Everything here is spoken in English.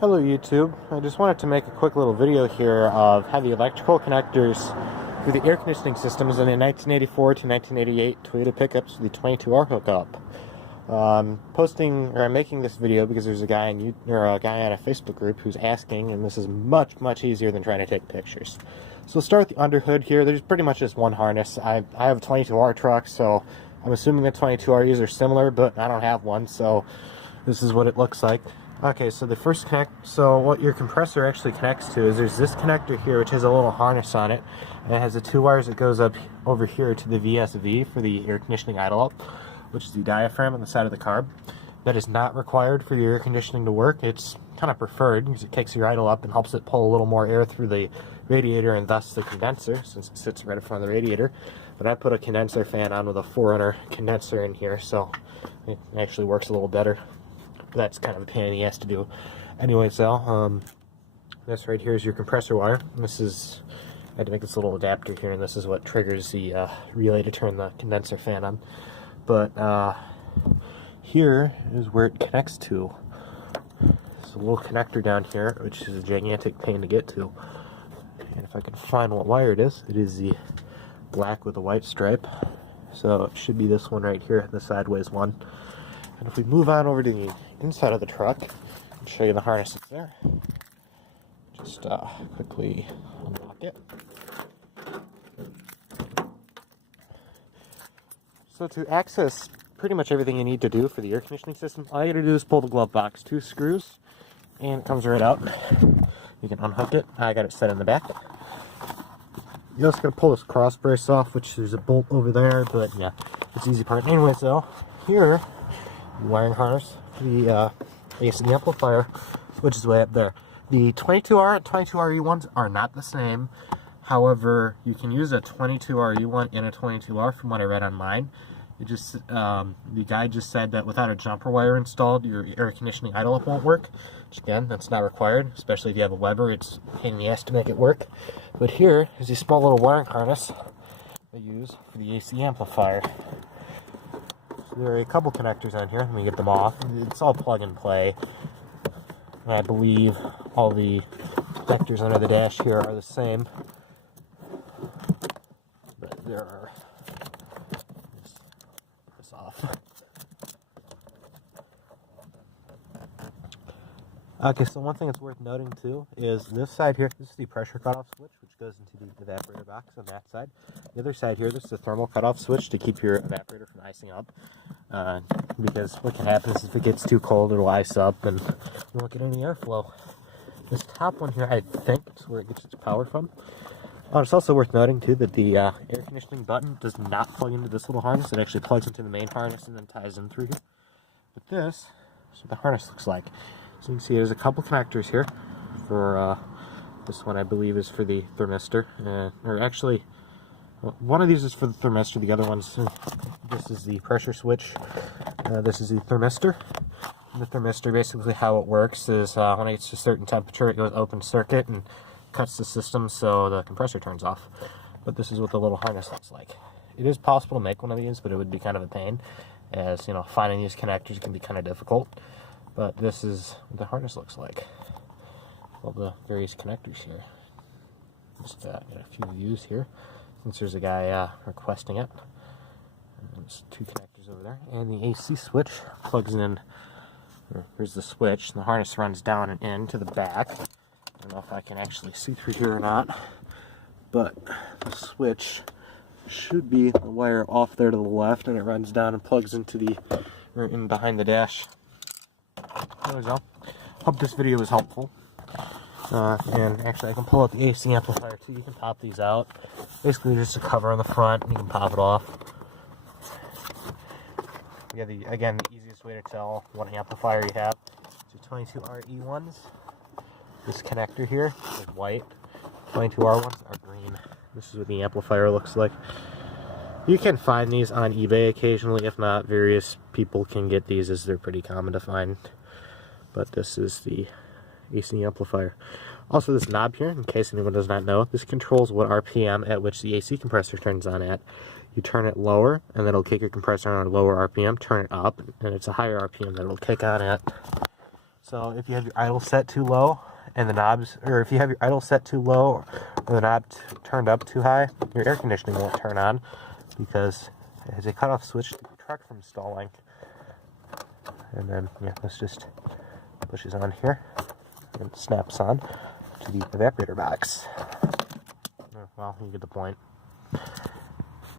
Hello YouTube, I just wanted to make a quick little video here of how the electrical connectors for the air conditioning systems in the 1984 to 1988 Toyota pickups with the 22R hookup. I'm making this video because there's a guy on a Facebook group who's asking, and this is much easier than trying to take pictures. So we'll start with the underhood here. There's pretty much just one harness. I have a 22R truck, so I'm assuming the 22RUs are similar, but I don't have one, so this is what it looks like. Okay, so what your compressor actually connects to is there's this connector here which has a little harness on it, and it has the two wires that goes up over here to the VSV for the air conditioning idle up, which is the diaphragm on the side of the carb. That is not required for the air conditioning to work. It's kind of preferred because it kicks your idle up and helps it pull a little more air through the radiator and thus the condenser, since it sits right in front of the radiator. But I put a condenser fan on with a 400 condenser in here, so it actually works a little better. That's kind of a pain in the ass to do. Anyway, so this right here is your compressor wire. I had to make this little adapter here, and this is what triggers the relay to turn the condenser fan on. But here is where it connects to. There's a little connector down here, which is a gigantic pain to get to. And if I can find what wire it is the black with a white stripe. So it should be this one right here, the sideways one. And if we move on over to the inside of the truck, I'll show you the harness that's there. Just quickly unlock it. So to access pretty much everything you need to do for the air conditioning system, all you gotta do is pull the glove box, 2 screws, and it comes right out. You can unhook it. I got it set in the back. You're also gonna pull this cross brace off, which there's a bolt over there, but yeah, it's the easy part. Anyway, so here, wiring harness for the AC Amplifier, which is way up there. The 22R and 22RU ones are not the same. However, you can use a 22RU one and a 22R from what I read online. The guy just said that without a jumper wire installed, your air conditioning idle up won't work. Which again, that's not required, especially if you have a Weber. It's a pain in the ass to make it work. But here is a small little wiring harness I use for the AC Amplifier. There are a couple connectors on here. Let me get them off. It's all plug and play. And I believe all the connectors under the dash here are the same. But there are... this off. Okay, so one thing that's worth noting too is this side here, this is the pressure cutoff switch, which goes into the evaporator box on that side. The other side here, this is the thermal cutoff switch to keep your evaporator from icing up. Because what can happen is if it gets too cold, it'll ice up and you won't get any airflow. This top one here, I think, is where it gets its power from. It's also worth noting too that the air conditioning button does not plug into this little harness. It actually plugs into the main harness and then ties in through here. But this is what the harness looks like. So you can see there's a couple connectors here for this one I believe is for the thermistor, or actually one of these is for the thermistor, the other one's this is the pressure switch, this is the thermistor. And the thermistor, basically how it works is when it gets to a certain temperature it goes open circuit and cuts the system so the compressor turns off. But this is what the little harness looks like. It is possible to make one of these, but it would be kind of a pain, as you know, finding these connectors can be kind of difficult. But this is what the harness looks like. All the various connectors here. Just got a few views here, since there's a guy requesting it. And there's 2 connectors over there. And the AC switch plugs in. Here's the switch. The harness runs down and in to the back. I don't know if I can actually see through here or not. But the switch should be the wire off there to the left, and it runs down and plugs into in behind the dash. There we go. Hope this video was helpful. And actually I can pull out the AC amplifier too. You can pop these out. Basically just a cover on the front, and you can pop it off. Yeah, again, the easiest way to tell what amplifier you have is your 22RE ones. This connector here is white. 22R ones are green. This is what the amplifier looks like. You can find these on eBay occasionally. If not, various people can get these, as they're pretty common to find. But this is the AC amplifier. Also, this knob here, in case anyone does not know, this controls what RPM at which the AC compressor turns on at. You turn it lower, and then it'll kick your compressor on a lower RPM. Turn it up, and it's a higher RPM that it'll kick on at. So if you have your idle set too low and the knobs, or if you have your idle set too low or the knob turned up too high, your air conditioning won't turn on because it has a cutoff switch to keep your truck from stalling. And then, yeah, this just pushes on here and snaps on to the evaporator box. Well, you get the point.